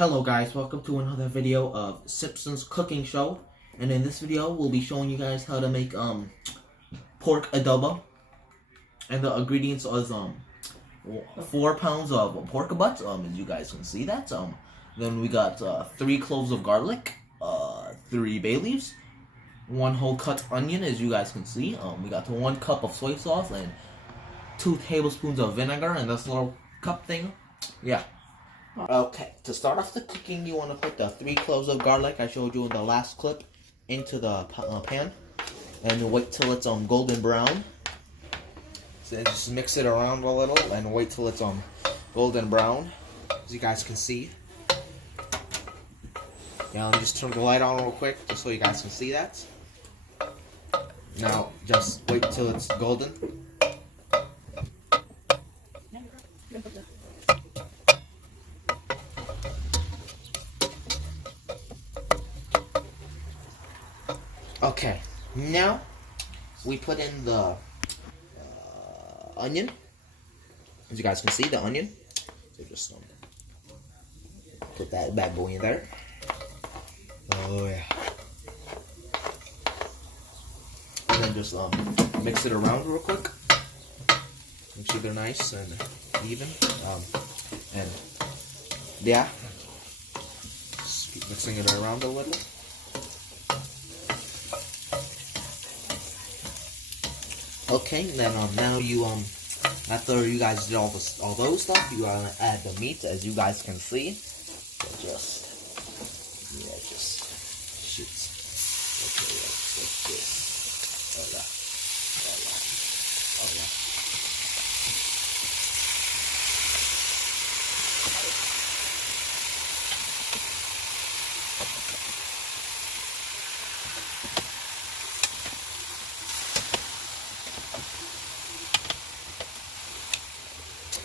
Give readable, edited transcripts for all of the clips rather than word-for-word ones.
Hello guys, welcome to another video of Simpsons Cooking Show. And in this video, we'll be showing you guys how to make pork adobo. And the ingredients is 4 pounds of pork butt, as you guys can see that. Then we got 3 cloves of garlic, 3 bay leaves, 1 whole cut onion, as you guys can see. We got 1 cup of soy sauce and 2 tablespoons of vinegar in this little cup thing. Yeah. Okay, to start off the cooking, you want to put the 3 cloves of garlic I showed you in the last clip into the pan, and wait till it's golden brown. So just mix it around a little and wait till it's golden brown, as you guys can see. Now let me just turn the light on real quick, just so you guys can see that. Now just wait till it's golden. Okay, now we put in the onion. As you guys can see, the onion. So just put that bad boy in there. Oh yeah. And then just mix it around real quick. Make sure they're nice and even. And yeah, just keep mixing it around a little. Okay, then now you after you guys did all those stuff, you gotta add the meat, as you guys can see. So just shoot. Okay, like this. Oh yeah.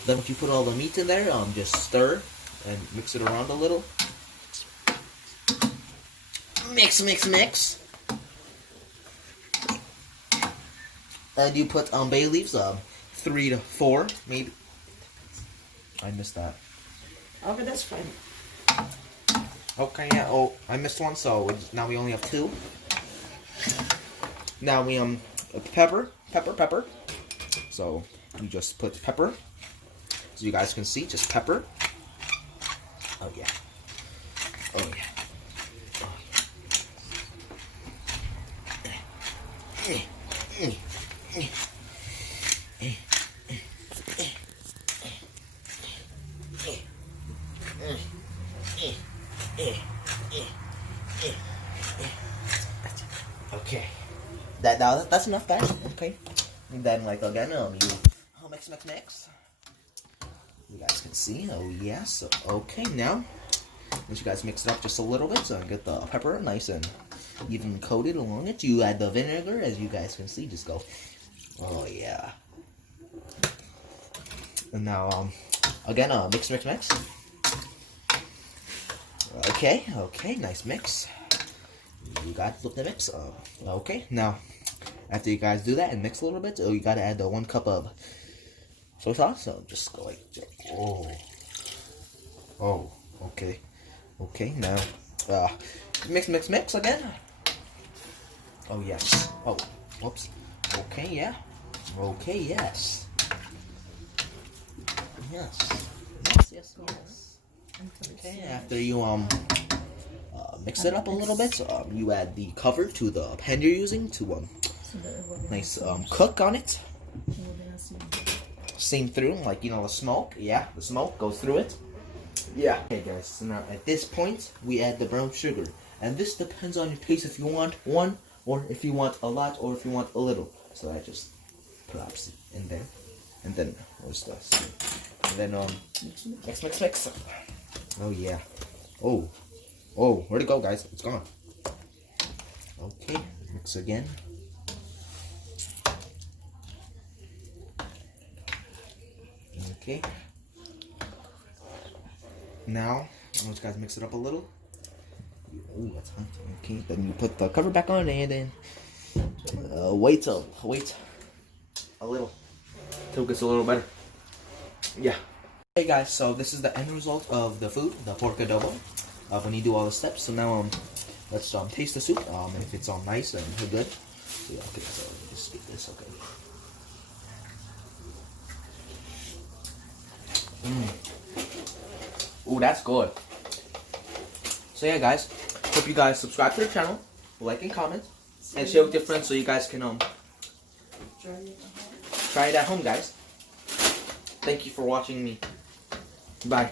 Then once you put all the meat in there, just stir and mix it around a little. Mix. And you put bay leaves, 3 to 4 maybe. I missed that. Okay, that's fine. Okay, yeah. Oh, I missed one, so now we only have 2. Now we pepper. So you just put pepper. As you guys can see, just pepper. Oh yeah. Okay. That's enough, guys. Okay. And then again, you mix. You guys can see. Oh yes. Okay, now once you guys mix it up just a little bit, so get the pepper nice and even coated along it, you add the vinegar, as you guys can see. Just go. Oh yeah. And now again, mix. Okay, nice mix. You got the mix. Okay, now after you guys do that and mix a little bit, you gotta add the 1 cup of soy sauce. So just go like, okay, now mix again. Oh yes. Oh, whoops. Okay, yeah. Okay, yes. Okay, after you mix it up a little bit, you add the cover to the pan you're using to nice cook on it. Steam through, the smoke. Yeah, the smoke goes through it. Yeah. Okay, guys, so now at this point, we add the brown sugar. And this depends on your taste, if you want 1, or if you want a lot, or if you want a little. So I just plops it in there. And then, what's this? And then, mix. Oh, yeah. Oh, where'd it go, guys? It's gone. Okay, mix again. Okay. Now, once you guys mix it up a little. Ooh, that's hot. Okay, then you put the cover back on and then wait a little till it gets a little better. Yeah. Hey guys, so this is the end result of the food, the pork adobo. When you do all the steps. So now let's taste the soup. And if it's all nice and good. So yeah, okay. So let me just get this. Okay. Ooh, that's good. So yeah, guys. Hope you guys subscribe to the channel, like and comment, and share with your friends so you guys can try it at home, guys. Thank you for watching me. Bye.